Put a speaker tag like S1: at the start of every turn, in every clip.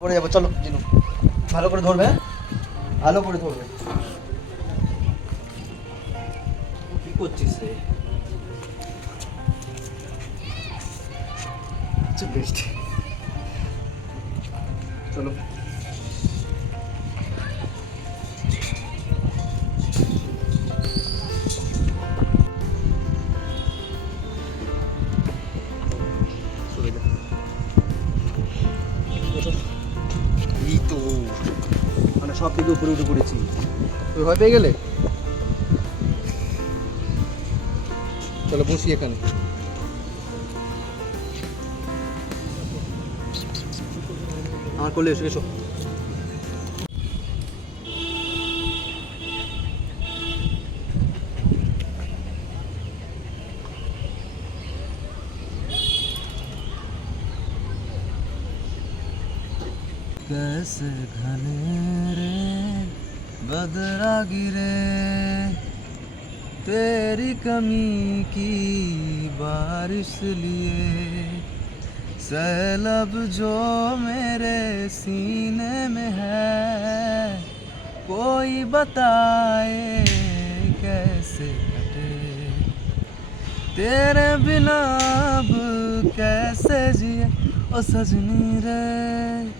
S1: পড়ে যাব, চলো, জিনু। ভালো করে ধরবে হ্যাঁ? ভালো করে ধরবে। কি করছিস রে? আচ্ছা চলো। সব থেকে উপরে উঠে পড়েছি তুই ভয় পেয়ে গেলে চলো বসি এখানে আমার করলে এসো এসো कैसे घने रे बदरा गिरे, तेरी कमी की बारिश लिए। सैलब जो मेरे सीने में है, कोई बताए कैसे कटे तेरे बिना अब कैसे जिए ओ सजनी रे?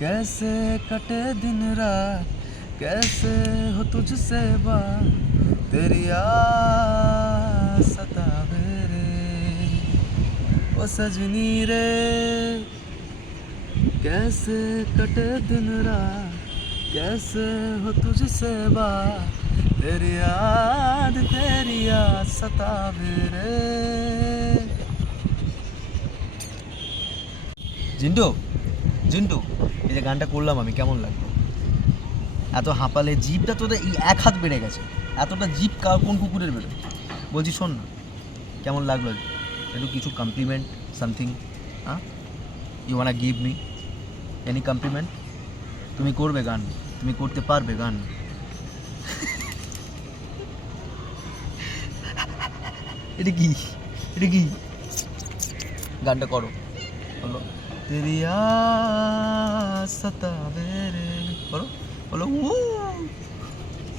S1: कैसे कटे दिन रात कैसे हो तुझसे बात तेरी याद सतावे रे ओ सजनी रे कैसे कटे दिन रात कैसे हो तुझसे बात तेरी याद तेरी याद सतावे रे জিন্টু জিন্টু এই যে গানটা করলাম আমি কেমন লাগলো এত হাঁপালে জিপটা তোদের এই এক হাত বেড়ে গেছে। এতটা জিপ কোন কুকুরের বেড়ে? বলছি, শোন না, কেমন লাগল একটু কিছু কমপ্লিমেন্ট সামথিং হ্যাঁ you uh give me any compliment তুমি করবে গান, তুমি করতে পারবে গান। এটা কি? এটা কি? গানটা করো। বলো। তেরিয়া সতাবে করো। বলো উ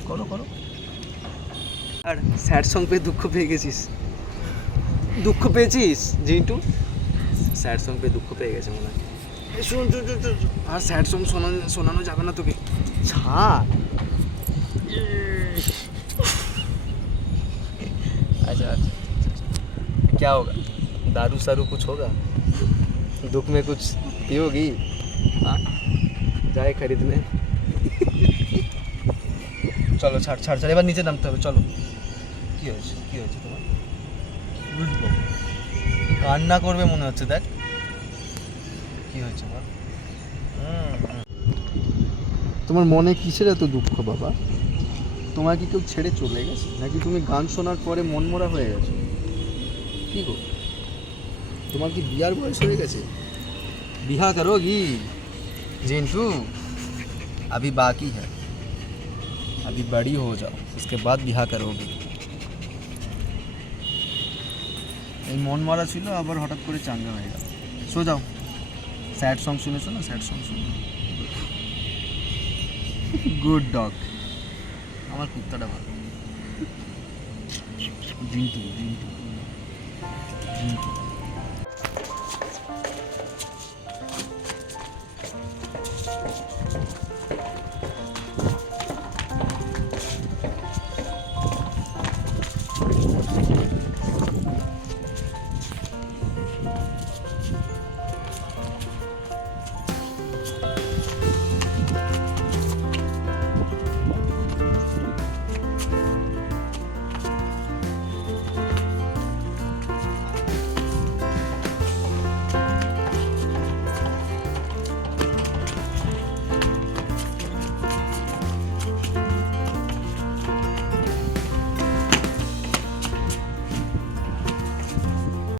S1: করো করো আর স্যাড সং পেয়ে দুঃখ পেয়ে গেছিস দুঃখ পেয়েছিস জিন্টু স্যাড সং পেয়ে দুঃখ পেয়ে গেছে মনে হয় এই শুন শুন শুন, শুন, শুন। আর স্যাড সং শোনানো শোনানো যাবে না তোকে ছাড় अच्छा अच्छा क्या होगा दारू सारू कुछ होगा दुख में कुछ पियोगी हाँ जाए खरीदने চলো, ছাড় ছাড় ছাড়, এবার নিচে নামতে হবে, চলো। কি হয়েছে? কি হয়েছে তোমার? উঠবো কান্না করবে মনে হচ্ছে, দেখ। কি হয়েছে তোমার তোমার মনে কিসের এত দুঃখ, বাবা? তোমার কি কেউ ছেড়ে চলে গেছে? নাকি তুমি গান শোনার পরে মনমরা হয়ে গেছো? কি গো? তোমার কি বিয়ার বয়স হয়ে গেছে? বিহা করো কি? জিন্টু? अभी बाकी है अभी बड़ी हो जाओ उसके बाद बिहा करोगी এই মন মারা ছিল আবার হঠাৎ করে চাঙ্গা হয়ে গেল সো যাও স্যাড সং শুনেছো না স্যাড সং শুনে গুড ডগ আমার কুত্তাটা ভালো জিন্টু জিন্টু জিন্টু